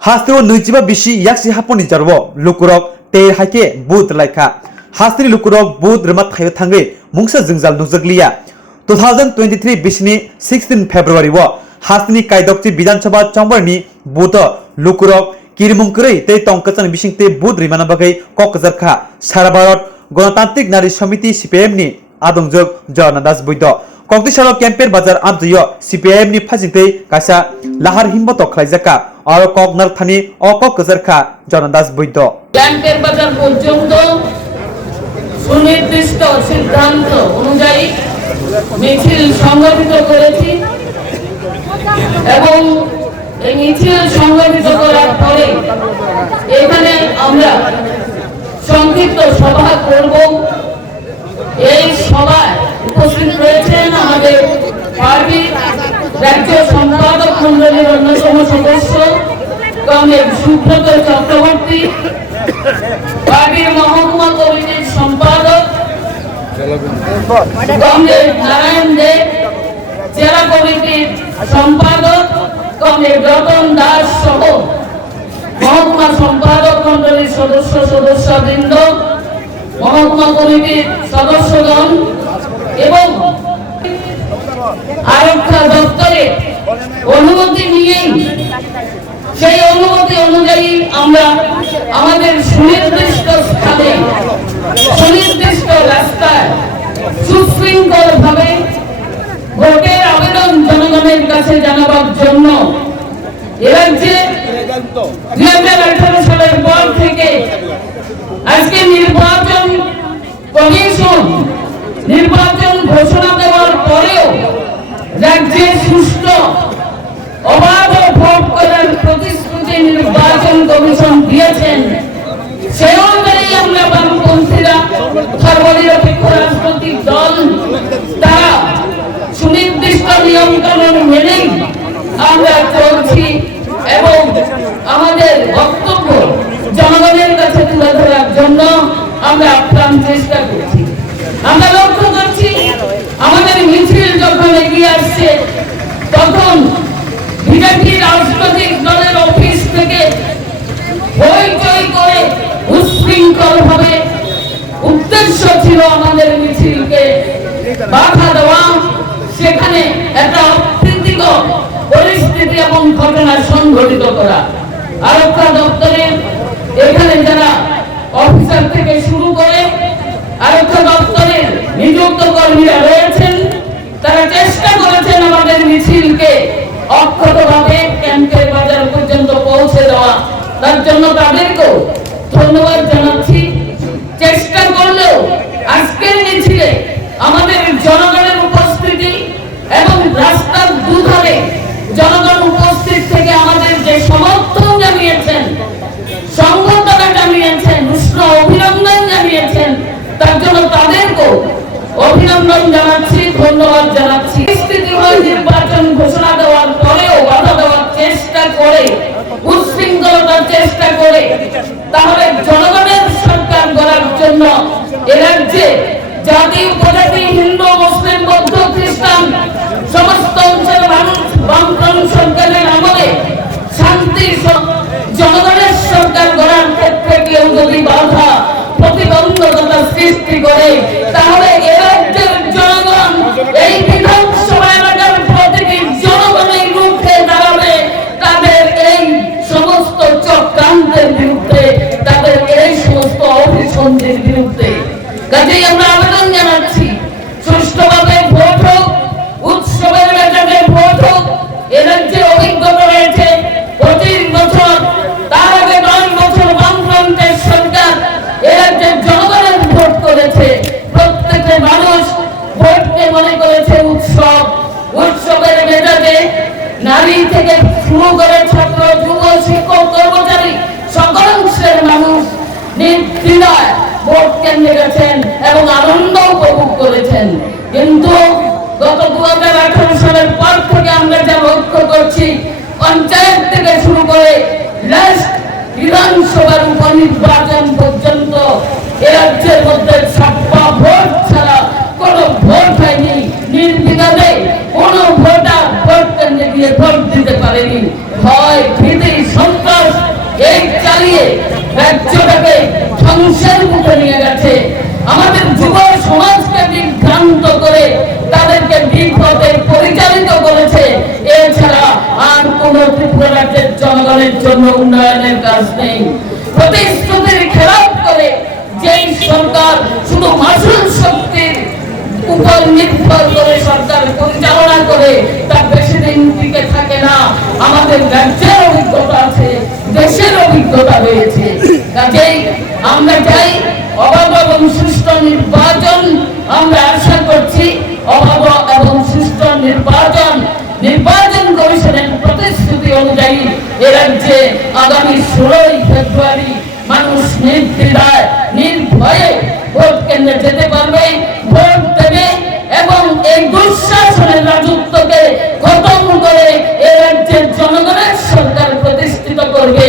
Hastro Nujiba Bishi Yaksi Haponi Jarwo, Lukurok, Te Hake, Boot Laika. Hastri Lukurok, Boot Remat Hayotange, Mungsa Zungzal Nuzaglia. 2023 Bishni 16 February War. Hastni Kaidokti Bidan Chaba Chamberni, Buta, Lukurok, Kirimungkre, Te Tonkasan Bishing Te Boot Rimanabake, Kokazarka, Sarabarot, Gonatantik Nari Shamiti CPMni, Adongjok, Jonadas Buido. Koktisalo Camper Bazar Amtuyo, CPMni Pazinte, Kasa, Lahar Himboto Klaizaka. और कॉकनर थानी और Kock कजरखा जॉनदास बुइदो ক্যাম্পের বাজার পর্যন্ত সুনির্দিষ্ট সিদ্ধান্ত অনুযায়ী মিছিল সংগঠিত করেছি এবং এই মিছিল সংগঠিত করার পরে এখানে আমরা সংক্ষিপ্ত সভা করব। এই সভায় উপস্থিত রয়েছেন আমাদের পার্টির রাজ্য সম্পাদক মণ্ডলীর অন্যতম সদস্য কমরেড সুব্রত চক্রবর্তী, পার্টির মহকুমা কমিটির সম্পাদক কমরেড নারায়ণ দে, জেলা কমিটির সম্পাদক কমরেড রতন দাস সহ মহকুমা সম্পাদক মণ্ডলীর সদস্যবৃন্দ, মহকুমা কমিটির সদস্যগণ এবং আরক্ষা দপ্তরের অনুমতি নিয়েই সেই অনুমতি অনুযায়ী আমরা আমাদের সুনির্দিষ্ট স্থানে সুনির্দিষ্ট রাস্তায় সুশৃঙ্খল ভাবে ভোটের আবেদন জনগণের কাছে জানাবার জন্য এরাজ্যে 2018 সালের পর থেকে আজকে নির্বাচন কমিশন নির্বাচন ঘোষণা দেওয়ার পরেও রাজ্যে সুষ্ঠু অবাধ ভোট করার প্রতিশ্রুতি নির্বাচন কমিশন দিয়েছেন। সেই অনুযায়ী আমরা বামপন্থীরা সর্বনিরপেক্ষ রাজনৈতিক দল তারা সুনির্দিষ্ট নিয়ম কানুন মেনেই আমরা চলছি এবং আমাদের বক্তব্য জনগণের কাছে তুলে ধরার জন্য আমরা আপ্রাণ চেষ্টা করছি। আমরা লক্ষ্য করছি আমাদের মিছিল যখন এগিয়ে আসছে তখন বিজেপি রাজনৈতিক দলের অফিস থেকে হইচই করে উচ্ছৃঙ্খল ভাবে উদ্দেশ্য ছিল আমাদের মিছিলকে বাধা দেওয়া, সেখানে একটা অপ্রীতিকর পরিস্থিতি এবং ঘটনা সংঘটিত করা। আরক্ষা দপ্তরের এখানে যারা অফিসার থেকে শুরু করে আরক্ষা দপ্তরের নিযুক্ত কর্মীরা রয়েছেন তারা চেষ্টা করেছেন আমাদের মিছিলকে অক্ষতভাবে ক্যাম্পের বাজার পর্যন্ত পৌঁছে দেওয়া। তার জন্য তাদেরকেও ধন্যবাদ জানাচ্ছি। চেষ্টা করলেও আজকের মিছিলে আমাদের জনগণের উপস্থিতি এবং রাস্তার দুধারে জনগণ উপস্থিত থেকে আমাদের যে সমর্থন জানিয়েছেন, সংবর্ধনা জানিয়েছেন, উষ্ণ অভিনন্দন জানিয়েছেন, তার জন্য তাদেরকেও অভিনন্দন জানাচ্ছি, ধন্যবাদ জানাচ্ছি। পরিস্থিতি হয় নির্বাচন ঘোষণা দেওয়ার পরেও বাধা দেওয়ার চেষ্টা করে, উচ্ছৃঙ্খলতার চেষ্টা করে, তাহলে জনগণের সরকার গড়ার জন্য এ রাজ্যে জাতি উপজাতি হিন্দু মুসলিম বৌদ্ধ খ্রিস্টান সমস্ত অঞ্চলের মানুষ বামফ্রন্ট সরকারের আমলে শান্তি জনগণের সরকার গড়ার ক্ষেত্রে কেউ যদি বাধা প্রতিবন্ধকতা সৃষ্টি করে তাহলে এ রাজ্যের জনগণ এই বিধানসভা এলাকার প্রতিটি জনগণের রুখে দাঁড়াবে তাদের এই সমস্ত চক্রান্তের বিরুদ্ধে, তাদের এই সমস্ত অভিসন্ধির বিরুদ্ধে। কাজেই আমরা আবেদন জানাচ্ছি সুষ্ঠুভাবে ভোট হোক, উৎসবের মেজাজে ভোট হোক। এ রাজ্যের অভিজ্ঞতা রয়েছে 25 বছর, তার আগে 10 বছর বামফ্রন্টের সরকার এ রাজ্যের জনগণের ভোট করেছে। প্রত্যেকটা মানুষ ভোটকে মনে করেছে উৎসব, উৎসবের মেজাজে নারী থেকে শুরু করে ছাত্র যুব শিক্ষক কর্মচারী সকল অংশের মানুষ নির্দ্বিধায় ভোট কেন্দ্রে গেছেন এবং আনন্দ উপভোগ করেছেন। কিন্তু গত 2018 সালের পর থেকে আমরা যা লক্ষ্য করছি পঞ্চায়েত থেকে শুরু করে লাস্ট বিধানসভার উপনির্বাচন পর্যন্ত এ রাজ্যের মধ্যে ছাপ্পা ভোট ছাড়া কোনো ভোট হয়নি। নির্বিঘ্নে কোনো ভোটার ভোট কেন্দ্রে গিয়ে ভোট দিতে পারেনি। ভয় ভীতি সন্ত্রাস জনগণের জন্য উন্নয়নের কাজ নেই। প্রতিশ্রুতির খেলাপ করে যেই সরকার শুধু মাসুল শক্তির উপর নির্ভর করে সরকার পরিচালনা করে, তা বেশি দিন টিকে থাকে না। আমাদের রাজ্যের অভিজ্ঞতা আছে, দেশের অভিজ্ঞতা রয়েছে। কাজেই আমরা চাই অবাধ এবং সুষ্ঠু নির্বাচন। আমরা আশা করছি অবাধ এবং সুষ্ঠু নির্বাচন কমিশনের প্রতিশ্রুতি অনুযায়ী এ রাজ্যে আগামী 16 ফেব্রুয়ারি মানুষ নির্দ্বিধায় নির্ভয়ে ভোট কেন্দ্রে যেতে পারবে, ভোট দেবে এবং এই দুঃশাসনের রাজত্বকে খতম করে এ রাজ্যের জনগণের সরকার প্রতিষ্ঠিত করবে।